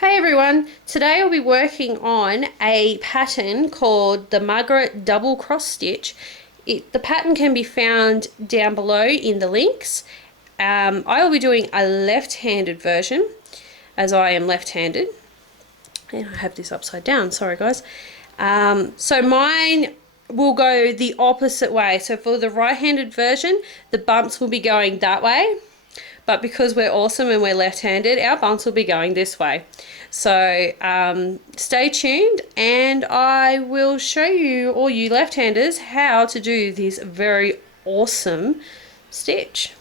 Hey everyone, today I'll be working on a pattern called the Margaret double cross stitch. The pattern can be found down below in the links. I will be doing a left-handed version as I am left-handed, and I have this upside down, sorry guys. So mine will go the opposite way. So for the right-handed version, the bumps will be going that way. But because we're awesome and we're left-handed, our bumps will be going this way. So stay tuned and I will show you, all you left-handers, how to do this very awesome stitch.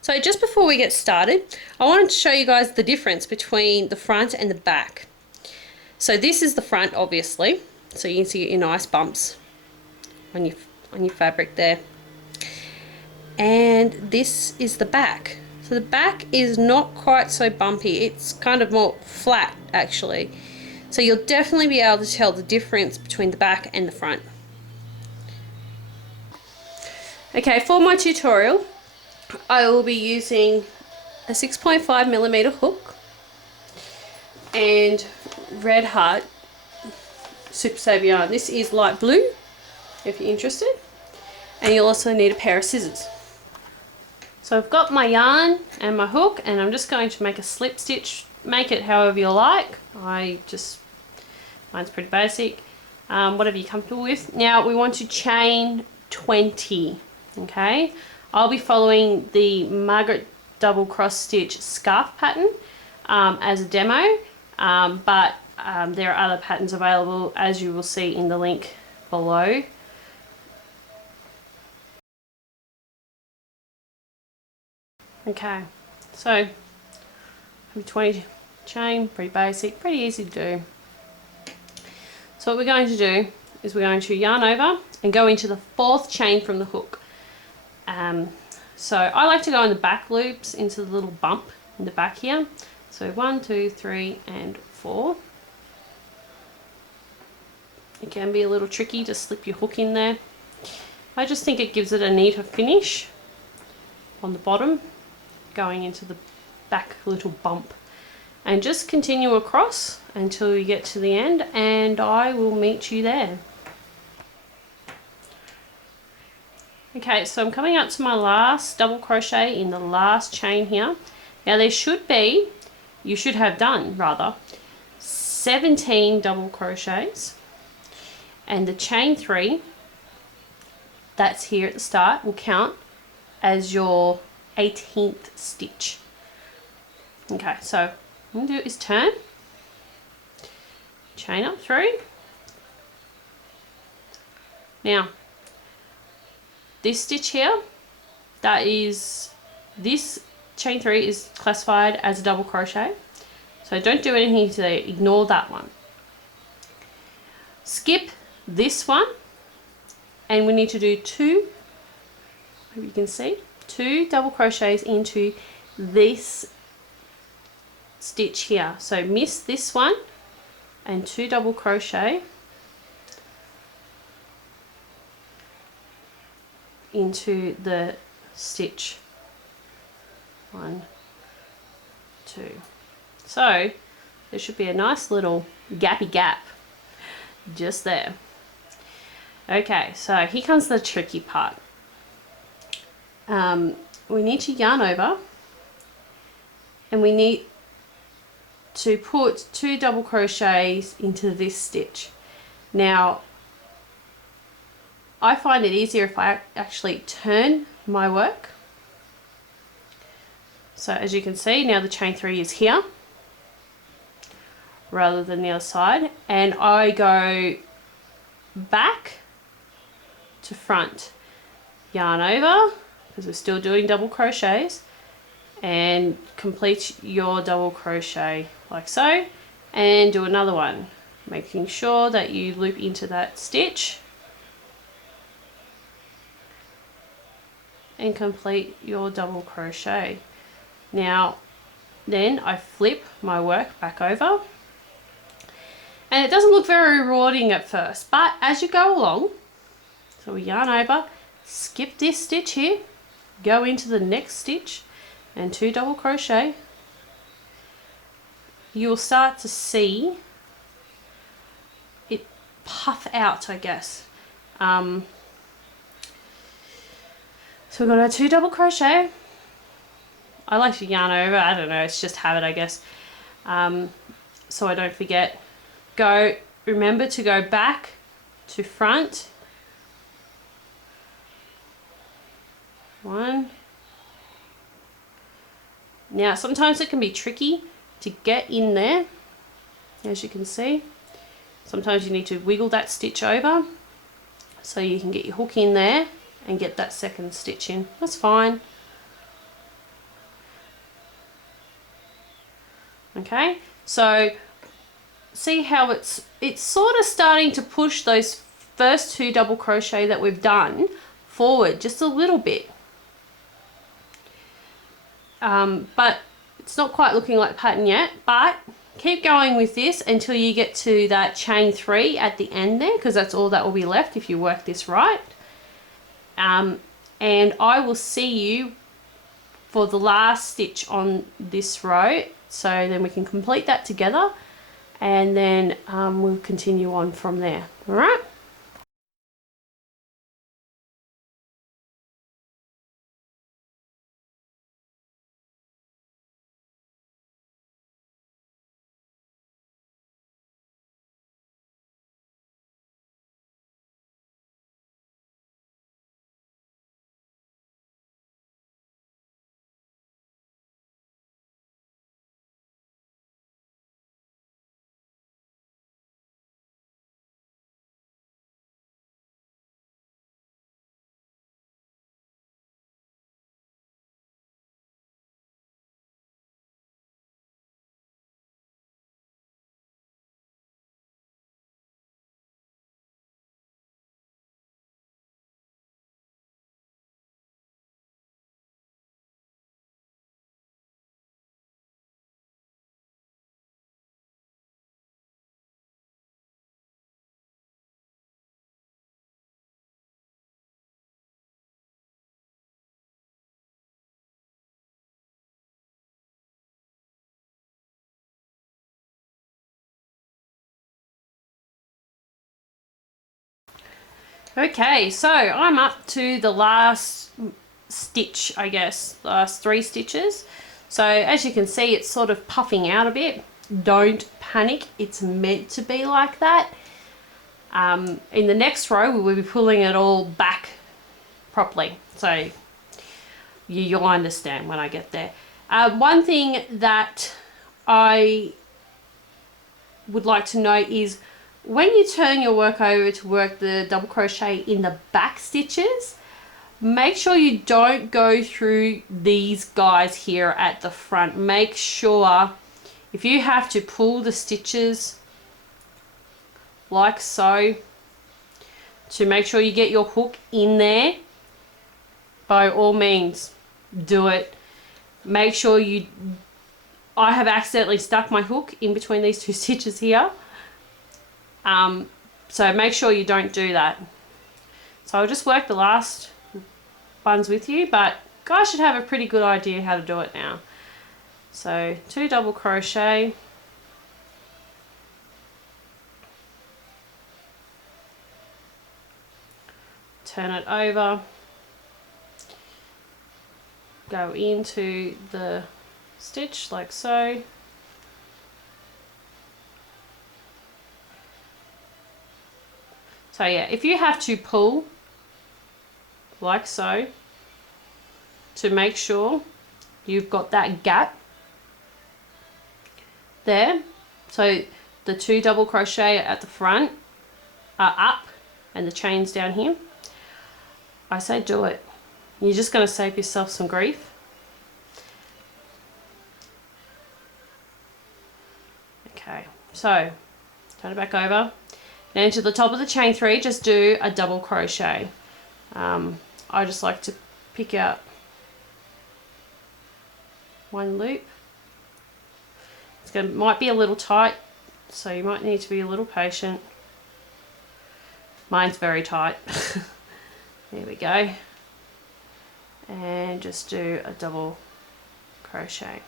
So just before we get started, I wanted to show you guys the difference between the front and the back. So this is the front, obviously, so you can see your nice bumps on your fabric there. And this is the back. So the back is not quite so bumpy, it's kind of more flat actually. So you'll definitely be able to tell the difference between the back and the front. Okay, for my tutorial, I will be using a 6.5mm hook and Red Heart Super Saver yarn. This is light blue if you're interested. And you'll also need a pair of scissors. So I've got my yarn and my hook and I'm just going to make a slip stitch. Make it however you like. Mine's pretty basic. Whatever you're comfortable with. Now we want to chain 20. Okay. I'll be following the Margaret double cross stitch scarf pattern as a demo. But there are other patterns available, as you will see in the link below. Okay, so 20 chain, pretty basic, pretty easy to do. So what we're going to do is we're going to yarn over and go into the 4th chain from the hook. So I like to go in the back loops into the little bump in the back here. So 1, 2, 3 and 4. It can be a little tricky to slip your hook in there. I just think it gives it a neater finish on the bottom, going into the back little bump, and just continue across until you get to the end and I will meet you there. Okay, so I'm coming up to my last double crochet in the last chain here. Now you should have done rather 17 double crochets, and the chain 3 that's here at the start will count as your 18th stitch. Okay, so what I'm going to do is turn, chain up 3. Now this stitch here, this chain 3 is classified as a double crochet, so don't do anything today, ignore that one. Skip this one and we need to do 2, hope you can see, 2 double crochets into this stitch here. So miss this one and 2 double crochet into the stitch. 1, 2. So there should be a nice little gappy gap just there. Okay, so here comes the tricky part. We need to yarn over and we need to put 2 double crochets into this stitch. Now I find it easier if I actually turn my work. So as you can see, now the chain 3 is here rather than the other side, and I go back to front, yarn over because we're still doing double crochets, and complete your double crochet like so, and do another one, making sure that you loop into that stitch and complete your double crochet. Now then I flip my work back over, and it doesn't look very rewarding at first, but as you go along, so we yarn over, skip this stitch here, go into the next stitch and 2 double crochet, you'll start to see it puff out, I guess. So we've got our 2 double crochet. I like to yarn over, I don't know, it's just habit, I guess. So I don't forget. Remember to go back to front. 1. Now sometimes it can be tricky to get in there, as you can see. Sometimes you need to wiggle that stitch over so you can get your hook in there and get that second stitch in. That's fine. Okay, so see how it's sort of starting to push those first 2 double crochet that we've done forward just a little bit. But it's not quite looking like pattern yet, but keep going with this until you get to that chain 3 at the end there, because that's all that will be left if you work this right. And I will see you for the last stitch on this row, so then we can complete that together, and then we'll continue on from there. All right. Okay, so I'm up to the last stitch, I guess, the last 3 stitches. So as you can see, it's sort of puffing out a bit. Don't panic, it's meant to be like that. In the next row, we will be pulling it all back properly. So you'll understand when I get there. One thing that I would like to note is when you turn your work over to work the double crochet in the back stitches, make sure you don't go through these guys here at the front. Make sure if you have to pull the stitches like so to make sure you get your hook in there, by all means do it. Make sure I have accidentally stuck my hook in between these 2 stitches here. So make sure you don't do that. So I'll just work the last ones with you, but guys should have a pretty good idea how to do it now. So 2 double crochet, turn it over, go into the stitch like so, so yeah, if you have to pull like so to make sure you've got that gap there, so the 2 double crochet at the front are up and the chain's down here, I say do it. You're just going to save yourself some grief. Okay, so turn it back over. Then to the top of the chain 3, just do a double crochet. I just like to pick out 1 loop. Might be a little tight, so you might need to be a little patient. Mine's very tight. There we go. And just do a double crochet.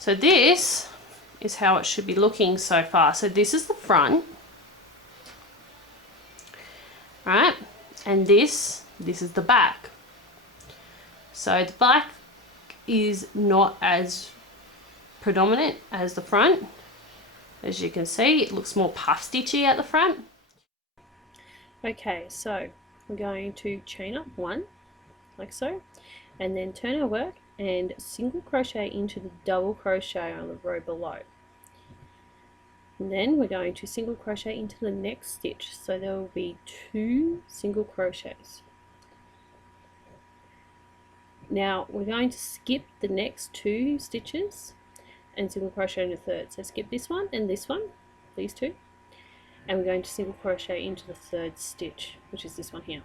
So this is how it should be looking so far. So this is the front, right? And this is the back. So the back is not as predominant as the front. As you can see, it looks more puff stitchy at the front. Okay, so we're going to chain up one, like so, and then turn our work and single crochet into the double crochet on the row below. And then we're going to single crochet into the next stitch, so there will be 2 single crochets. Now we're going to skip the next 2 stitches and single crochet in the third. So skip this one and this one, these 2, and we're going to single crochet into the third stitch, which is this one here.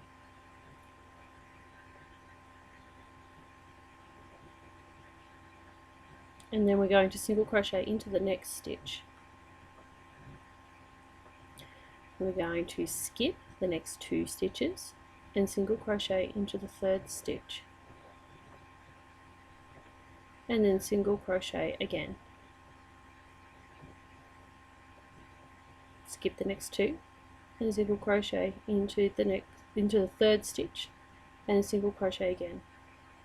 And then we're going to single crochet into the next stitch. We're going to skip the next 2 stitches and single crochet into the third stitch, and then single crochet again. Skip the next 2 and single crochet into the third stitch and single crochet again.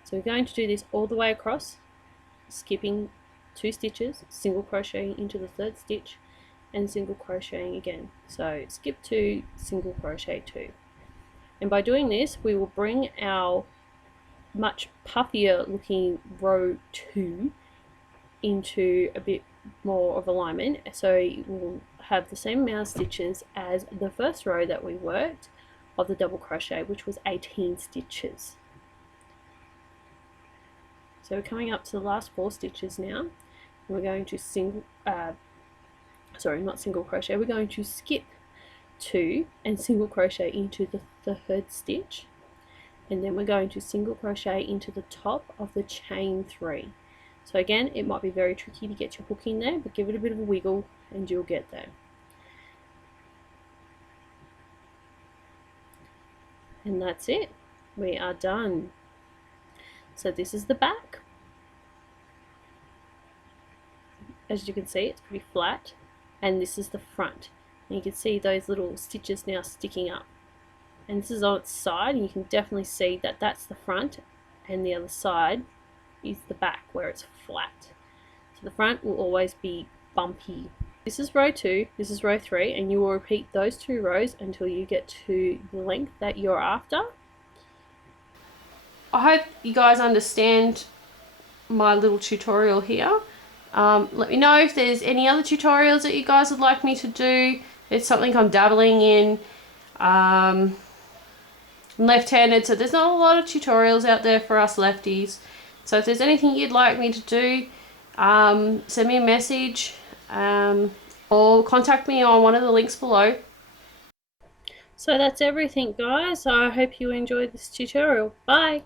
So we're going to do this all the way across, skipping 2 stitches, single crocheting into the third stitch and single crocheting again. So skip 2, single crochet 2. And by doing this, we will bring our much puffier looking row 2 into a bit more of alignment, so it will have the same amount of stitches as the first row that we worked of the double crochet, which was 18 stitches. So we're coming up to the last 4 stitches now. We're going to not single crochet, we're going to skip 2 and single crochet into the third stitch, and then we're going to single crochet into the top of the chain 3. So again, it might be very tricky to get your hook in there, but give it a bit of a wiggle and you'll get there. And that's it. We are done. So this is the back. As you can see, it's pretty flat. And this is the front. And you can see those little stitches now sticking up. And this is on its side, and you can definitely see that that's the front, and the other side is the back where it's flat. So the front will always be bumpy. This is row 2, this is row 3, and you will repeat those 2 rows until you get to the length that you're after. I hope you guys understand my little tutorial here. Let me know if there's any other tutorials that you guys would like me to do. It's something I'm dabbling in. Left-handed, so there's not a lot of tutorials out there for us lefties. So if there's anything you'd like me to do, send me a message or contact me on one of the links below. So that's everything, guys. I hope you enjoyed this tutorial. Bye!